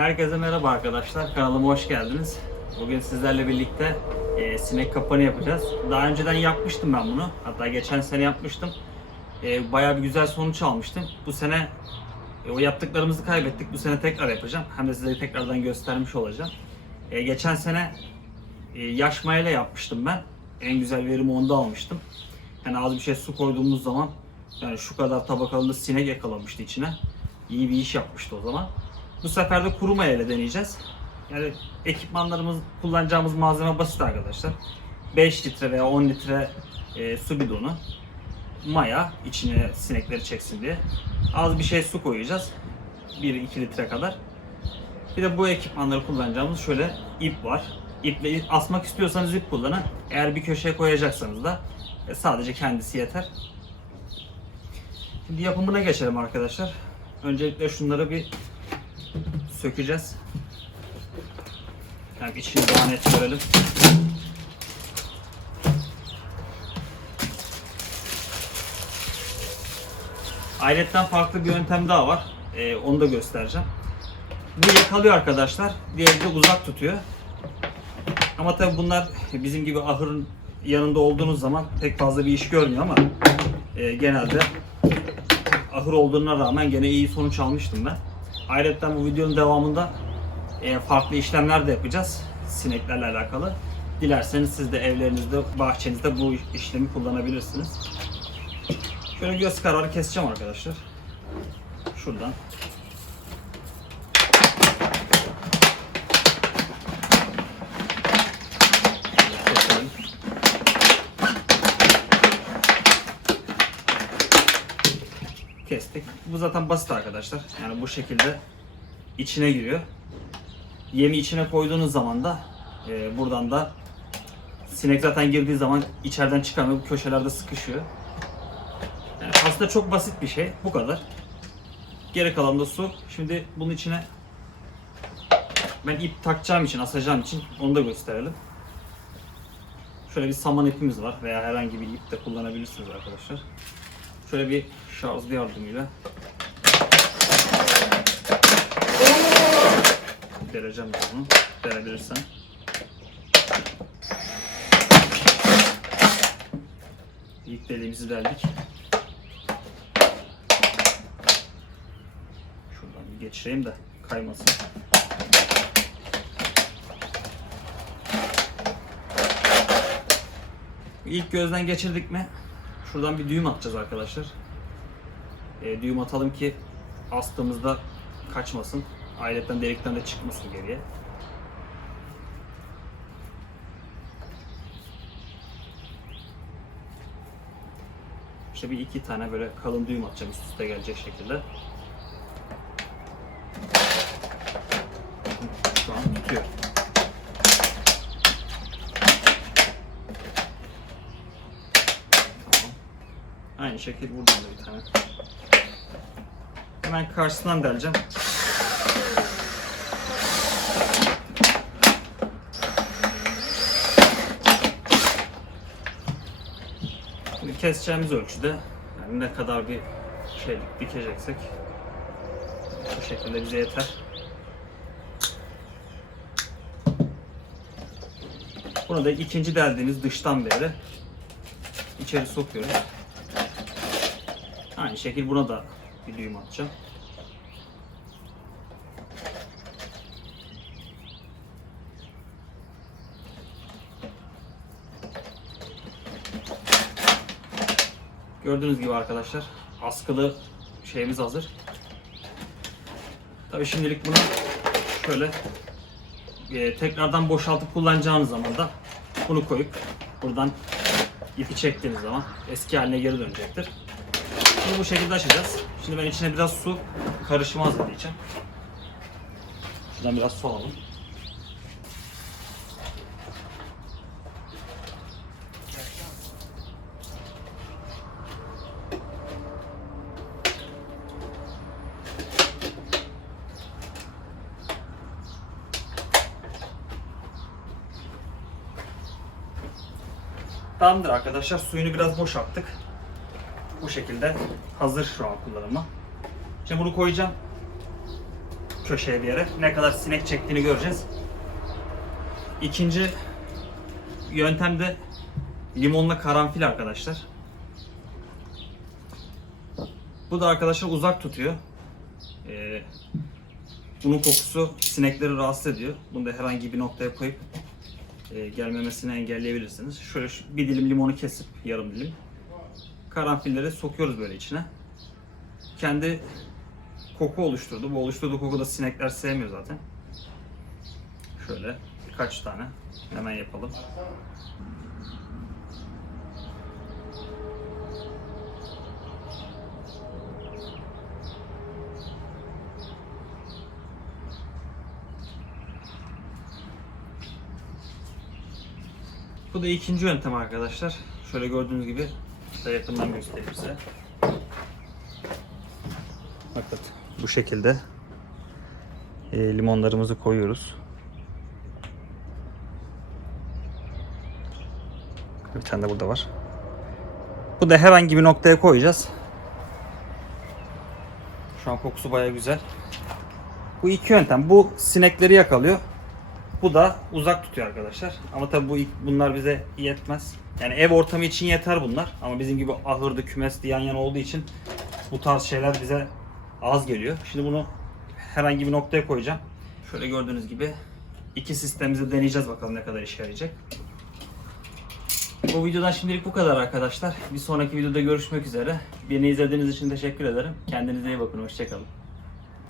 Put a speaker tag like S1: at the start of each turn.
S1: Herkese merhaba arkadaşlar. Kanalıma hoş geldiniz. Bugün sizlerle birlikte e, sinek kapanı yapacağız. Daha önceden yapmıştım ben bunu. Hatta geçen sene yapmıştım. E, bayağı bir güzel sonuç almıştım. Bu sene e, o yaptıklarımızı kaybettik. Bu sene tekrar yapacağım. Hem de size tekrardan göstermiş olacağım. E, geçen sene e, yaş mayayla yapmıştım ben. En güzel verimi onda almıştım. Yani az bir şey su koyduğumuz zaman yani şu kadar tabakalında sinek yakalamıştı içine. İyi bir iş yapmıştı o zaman. Bu sefer de kuru maya ile deneyeceğiz. Yani ekipmanlarımız, kullanacağımız malzeme basit arkadaşlar. 5 litre veya 10 litre e, su bidonu, maya içine sinekleri çeksin diye. Az bir şey su koyacağız. 1-2 litre kadar. Bir de bu ekipmanları kullanacağımız şöyle ip var. İple asmak istiyorsanız ip kullanın. Eğer bir köşeye koyacaksanız da e, sadece kendisi yeter. Şimdi yapımına geçelim arkadaşlar. Öncelikle şunları bir sökeceğiz. Yani içini daha net görelim. Ayrıca farklı bir yöntem daha var. Ee, onu da göstereceğim. Bu yakalıyor arkadaşlar. Diğeri de uzak tutuyor. Ama tabi bunlar bizim gibi ahırın yanında olduğunuz zaman pek fazla bir iş görmüyor ama e, genelde ahır olduğuna rağmen gene iyi sonuç almıştım ben. Ayrıca bu videonun devamında e, farklı işlemler de yapacağız sineklerle alakalı. Dilerseniz siz de evlerinizde, bahçenizde bu işlemi kullanabilirsiniz. Şöyle göz kararı keseceğim arkadaşlar. Şuradan. Kestik. Bu zaten basit arkadaşlar. Yani bu şekilde içine giriyor. Yemi içine koyduğunuz zaman da e, buradan da sinek zaten girdiği zaman içeriden çıkamıyor. Bu köşelerde sıkışıyor. Yani aslında çok basit bir şey. Bu kadar. Geri kalan da su. Şimdi bunun içine ben ip takacağım için, asacağım için onu da gösterelim. Şöyle bir saman ipimiz var veya herhangi bir ip de kullanabilirsiniz arkadaşlar. Şöyle bir şarjlı yardımıyla vereceğim ben bunu. Verebilirsen. İlk deliğimizi deldik. Şuradan bir geçireyim de kaymasın. İlk gözden geçirdik mi? Şuradan bir düğüm atacağız arkadaşlar. E, düğüm atalım ki astığımızda kaçmasın. Ayrıca delikten de çıkmasın geriye. İşte bir iki tane böyle kalın düğüm atacağım üst üste gelecek şekilde. Şu an tutuyor. Aynı şekilde buradan da bir tane. Hemen karşısından deleceğim. Şimdi keseceğimiz ölçüde yani ne kadar bir şey dikeceksek bu şekilde bize yeter. Bunu da ikinci deldiğimiz dıştan beri içeri sokuyoruz. Aynı şekil buna da bir düğüm atacağım. Gördüğünüz gibi arkadaşlar askılı şeyimiz hazır. Tabii şimdilik bunu şöyle e, tekrardan boşaltıp kullanacağınız zaman da bunu koyup buradan ipi çektiğiniz zaman eski haline geri dönecektir. Bunu bu şekilde açacağız. Şimdi ben içine biraz su karışımı hazırlayacağım. Şuradan biraz su alalım. Tamamdır arkadaşlar. Suyunu biraz boşalttık. Bu şekilde hazır şu an kullanıma. Şimdi bunu koyacağım. köşeye bir yere. Ne kadar sinek çektiğini göreceğiz. İkinci yöntem de limonla karanfil arkadaşlar. Bu da arkadaşlar uzak tutuyor. Ee, bunun kokusu sinekleri rahatsız ediyor. Bunu da herhangi bir noktaya koyup e, gelmemesini engelleyebilirsiniz. Şöyle bir dilim limonu kesip yarım dilim karanfilleri sokuyoruz böyle içine. Kendi koku oluşturdu. Bu oluşturduğu koku da sinekler sevmiyor zaten. Şöyle birkaç tane hemen yapalım. Bu da ikinci yöntem arkadaşlar. Şöyle gördüğünüz gibi size yakından göstereyim size. Bakın bu şekilde e, limonlarımızı koyuyoruz. Bir tane de burada var. Bu da herhangi bir noktaya koyacağız. Şu an kokusu baya güzel. Bu iki yöntem. Bu sinekleri yakalıyor. Bu da uzak tutuyor arkadaşlar. Ama tabii bu bunlar bize yetmez. Yani ev ortamı için yeter bunlar. Ama bizim gibi ahırdı, kümesli yan yana olduğu için bu tarz şeyler bize az geliyor. Şimdi bunu herhangi bir noktaya koyacağım. Şöyle gördüğünüz gibi iki sistemimizi deneyeceğiz bakalım ne kadar işe yarayacak. Bu videodan şimdilik bu kadar arkadaşlar. Bir sonraki videoda görüşmek üzere. Beni izlediğiniz için teşekkür ederim. Kendinize iyi bakın. Hoşçakalın.